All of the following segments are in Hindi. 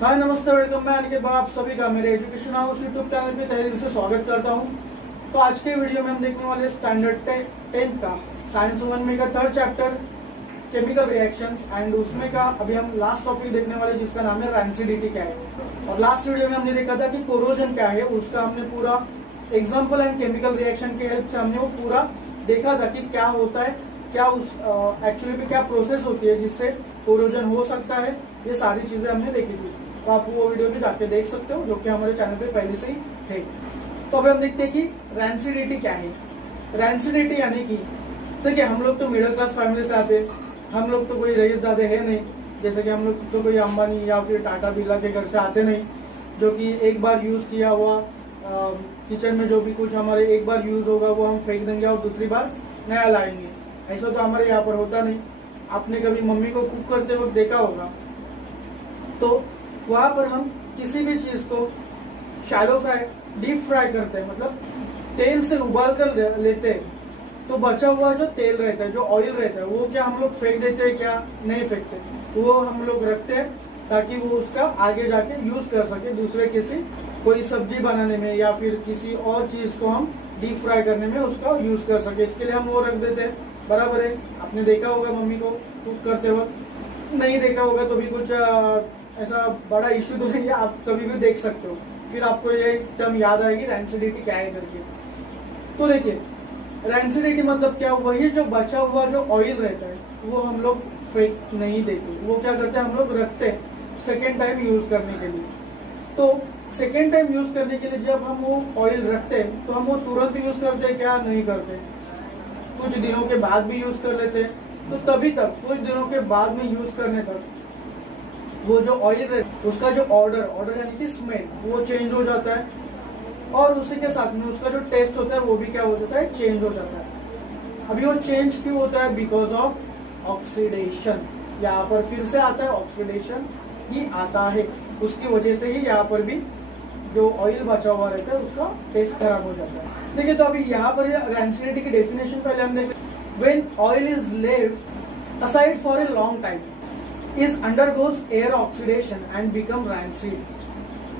हाय नमस्ते वेलकम। मैं अनिकेत भाई आप सभी का मेरे एजुकेशन हाउस यूट्यूब चैनल पे तहे दिल से स्वागत करता हूं। तो आज के वीडियो में हम देखने वाले स्टैंडर्ड 10 का साइंस 1 में का third chapter chemical reactions and उसमें का अभी हम लास्ट टॉपिक देखने वाले जिसका नाम है रैंसिडिटी क्या है। और लास्ट वीडियो में हमने देखा था कि कोरोजन क्या है, उसका हमने पूरा एग्जाम्पल एंड केमिकल रिएक्शन के हेल्प से हमने वो पूरा देखा था कि क्या होता है, क्या उस एक्चुअली में क्या प्रोसेस होती है जिससे कोरोजन हो सकता है। ये सारी चीजें हमने देखी थी, तो आप वो वीडियो भी जाके देख सकते हो जो कि हमारे चैनल पे पहले से ही है। तो अभी हम देखते हैं कि रैंसिडिटी क्या है। रैंसिडिटी यानी कि देखिए हम लोग तो मिडिल क्लास फैमिली से आते हैं, हम लोग तो कोई रईस ज्यादा है नहीं, जैसे कि हम लोग तो कोई अंबानी या फिर टाटा बिरला के घर से आते नहीं जो कि एक बार यूज किया हुआ किचन में जो भी कुछ हमारे एक बार यूज होगा वो हम फेंक देंगे और दूसरी बार नया लाएंगे। ऐसा तो हमारे यहाँ पर होता नहीं। आपने कभी मम्मी को कुक करते वक्त देखा होगा, तो वहां पर हम किसी भी चीज को शैलो फ्राई डीप फ्राई करते हैं, मतलब तेल से उबाल कर लेते हैं। तो बचा हुआ जो तेल रहता है, जो ऑयल रहता है, वो क्या हम लोग फेंक देते हैं? क्या नहीं फेंकते, वो हम लोग रखते हैं ताकि वो उसका आगे जाके यूज कर सके दूसरे किसी कोई सब्जी बनाने में या फिर किसी और चीज को हम डीप फ्राई करने में उसका यूज कर सके। इसके लिए हम वो रख देते हैं, बराबर है। आपने देखा होगा मम्मी को कुक करते वक्त, नहीं देखा होगा तो भी कुछ ऐसा बड़ा इश्यू तो नहीं है, आप कभी भी देख सकते हो, फिर आपको ये टर्म याद आएगी रैंसिडिटी क्या है करके। तो देखिए रैंसिडिटी मतलब क्या, वही जो बचा हुआ जो ऑयल रहता है वो हम लोग फेंक नहीं देते, वो क्या करते हैं हम लोग रखते हैं सेकेंड टाइम यूज करने के लिए। तो सेकेंड टाइम यूज करने के लिए जब हम वो ऑयल रखते हैं तो हम वो तुरंत यूज करते हैं? क्या नहीं करते, कुछ दिनों के बाद भी यूज कर लेते हैं। तो तभी तक कुछ दिनों के बाद में यूज करने तक वो जो ऑयल है उसका जो ऑर्डर यानी कि स्मेल वो चेंज हो जाता है, और उसी के साथ में उसका जो टेस्ट होता है वो भी क्या हो जाता है, चेंज हो जाता है। अभी वो चेंज क्यों होता है? Because of oxidation. यहाँ पर फिर से आता है ऑक्सीडेशन ही आता है, उसकी वजह से ही यहाँ पर भी जो ऑयल बचा हुआ रहता है उसका टेस्ट खराब हो जाता है। देखिए तो अभी यहाँ पर रैंसिडिटी की डेफिनेशन पहले हम देखें। When oil is left aside for a long time is undergoes air oxidation and become rancid.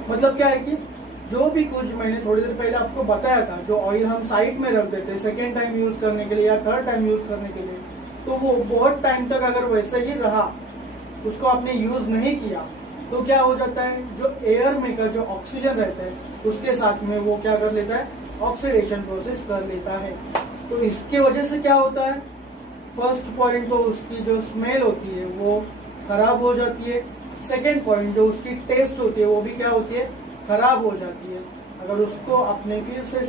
मतलब क्या है कि जो भी कुछ मैंने थोड़ी देर पहले आपको बताया था, जो ऑयल हम साइड में रख देते हैं सेकेंड टाइम यूज करने के लिए या थर्ड टाइम यूज करने के लिए, तो वो बहुत टाइम तक अगर वैसे ही रहा, उसको आपने यूज नहीं किया, तो क्या हो जाता है, जो एयर में का जो ऑक्सीजन रहता है उसके साथ में वो क्या कर लेता है, ऑक्सीडेशन प्रोसेस कर लेता है। तो इसके वजह से क्या होता है, फर्स्ट पॉइंट तो उसकी जो स्मेल होती है वो खराब हो जाती है। सेकेंड पॉइंट जो उसकी टेस्ट होती है वो भी क्या होती है, खराब हो जाती है। अगर उसको आपने फिर से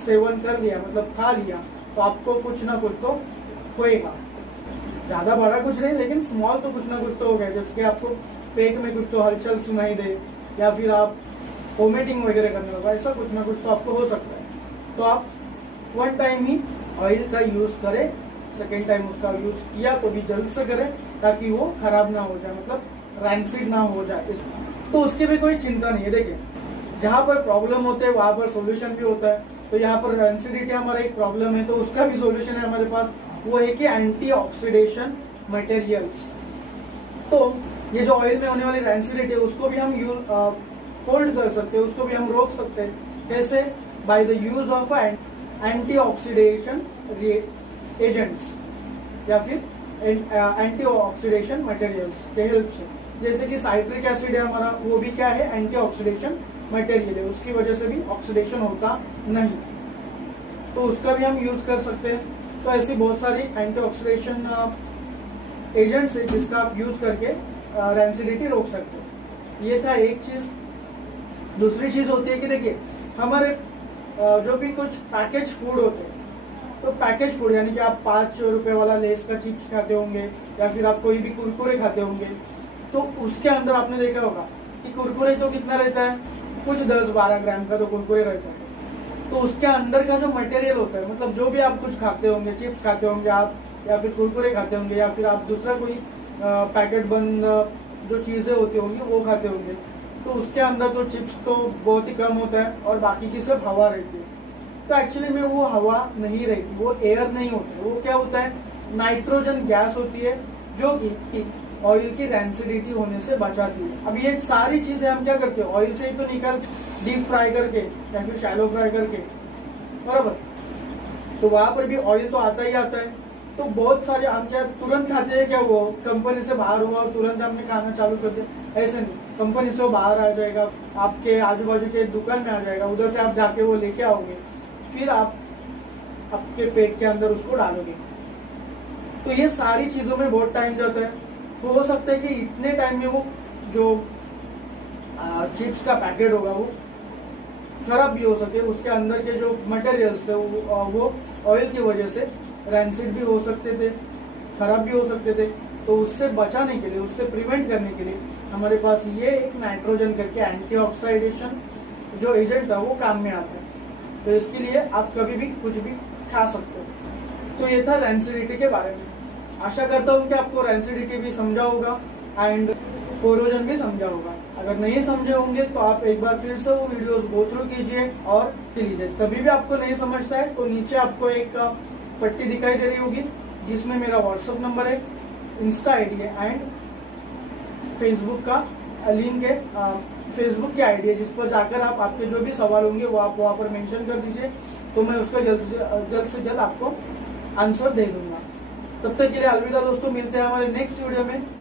सेवन कर लिया, मतलब खा लिया, तो आपको कुछ ना कुछ तो होएगा। ज्यादा बड़ा कुछ नहीं लेकिन स्मॉल तो कुछ ना कुछ तो हो गया, जैसे कि आपको पेट में कुछ तो हलचल सुनाई दे या फिर आप वोमिटिंग वगैरह करने लगा, ऐसा कुछ ना कुछ तो आपको हो सकता है। तो आप वन टाइम ही ऑयल का यूज करें, सेकेंड टाइम उसका यूज किया तो भी जल्द से करें ताकि वो खराब ना हो जाए, मतलब रैंसिड ना हो जाए। तो उसकी भी कोई चिंता नहीं है। देखिए जहाँ पर प्रॉब्लम होते हैं वहां पर सोल्यूशन भी होता है। तो यहाँ पर रैंसिडिटी हमारा एक प्रॉब्लम है, तो उसका भी सोल्यूशन है हमारे पास, वो है कि एंटी ऑक्सीडेशन मटेरियल्स। तो ये जो ऑयल में होने वाली रैंसिडिटी है उसको भी हम होल्ड कर सकते हैं, उसको भी हम रोक सकते हैं। कैसे? By the use of anti oxidation agents या फिर एंटी ऑक्सीडेशन मटेरियल्स के हेल्प से। जैसे कि साइट्रिक एसिड है हमारा, वो भी क्या है, एंटी ऑक्सीडेशन मटेरियल है, उसकी वजह से भी ऑक्सीडेशन होता नहीं, तो उसका भी हम यूज कर सकते हैं। तो ऐसी बहुत सारी एंटी ऑक्सीडेशन एजेंट्स है जिसका आप यूज करके रैंसिडिटी रोक सकते हो। ये था एक चीज। दूसरी चीज होती है कि देखिए हमारे जो भी कुछ पैकेज फूड होते हैं, तो पैकेज फूड यानी कि आप 5 रुपए वाला लेस का चिप्स खाते होंगे या फिर आप कोई भी कुरकुरे खाते होंगे, तो उसके अंदर आपने देखा होगा कि कुरकुरे तो कितना रहता है, कुछ 10-12 ग्राम का तो कुरकुरे रहता है। तो उसके अंदर का जो मटेरियल होता है, मतलब जो भी आप कुछ खाते होंगे, चिप्स खाते होंगे आप या फिर कुरकुरे खाते होंगे या फिर आप दूसरा कोई पैकेट बंद जो चीजें होती होंगी वो खाते होंगे, तो उसके अंदर तो चिप्स तो बहुत ही कम होता है और बाकी की सब हवा रहती है। तो एक्चुअली में वो हवा नहीं रहती, वो एयर नहीं होती, वो क्या होता है, नाइट्रोजन गैस होती है, जो कि ऑयल की रेंसिडिटी होने से बचाती है। अब ये सारी चीजें हम क्या करते हैं, ऑयल से ही तो निकाल डीप फ्राई करके या फिर शैलो फ्राई करके, बराबर। तो वहां पर भी ऑयल तो आता ही आता है। तो बहुत सारे हम क्या तुरंत खाते हैं क्या, वो कंपनी से बाहर हुआ और तुरंत हमने खाना चालू कर दिया, ऐसे नहीं। कंपनी से वो बाहर आ जाएगा, आपके आजू बाजू के दुकान में आ जाएगा, उधर से आप जाके वो लेके आओगे, फिर आप आपके पेट के अंदर उसको डालोगे। तो ये सारी चीजों में बहुत टाइम जाता है। तो हो सकता है कि इतने टाइम में वो जो चिप्स का पैकेट होगा वो खराब भी हो सके, उसके अंदर के जो मटेरियल्स थे वो ऑयल की वजह से रैंसिड भी हो सकते थे, खराब भी हो सकते थे। तो उससे बचाने के लिए, उससे प्रिवेंट करने के लिए हमारे पास ये एक नाइट्रोजन करके एंटीऑक्सीडेशन जो एजेंट था वो काम में आता है। तो इसके लिए आप कभी भी कुछ भी खा सकते हो। तो ये था रैंसिडिटी के बारे में। आशा करता हूँ कि आपको रैंसिडिटी भी समझा होगा एंड कोरोजन भी समझा होगा। अगर नहीं समझे होंगे तो आप एक बार फिर से वो वीडियोस गो थ्रू कीजिए और लीजिए। कभी भी आपको नहीं समझता है तो नीचे आपको एक पट्टी दिखाई दे रही होगी जिसमें मेरा व्हाट्सएप नंबर है, इंस्टा आईडी है एंड फेसबुक का लिंक है, फेसबुक की आईडी है, जिस पर जाकर आप आपके जो भी सवाल होंगे वो आप वहाँ पर मेंशन कर दीजिए, तो मैं उसका जल्द से जल्द आपको आंसर दे दूंगा। तब तक के लिए अलविदा दोस्तों, मिलते हैं हमारे नेक्स्ट वीडियो में।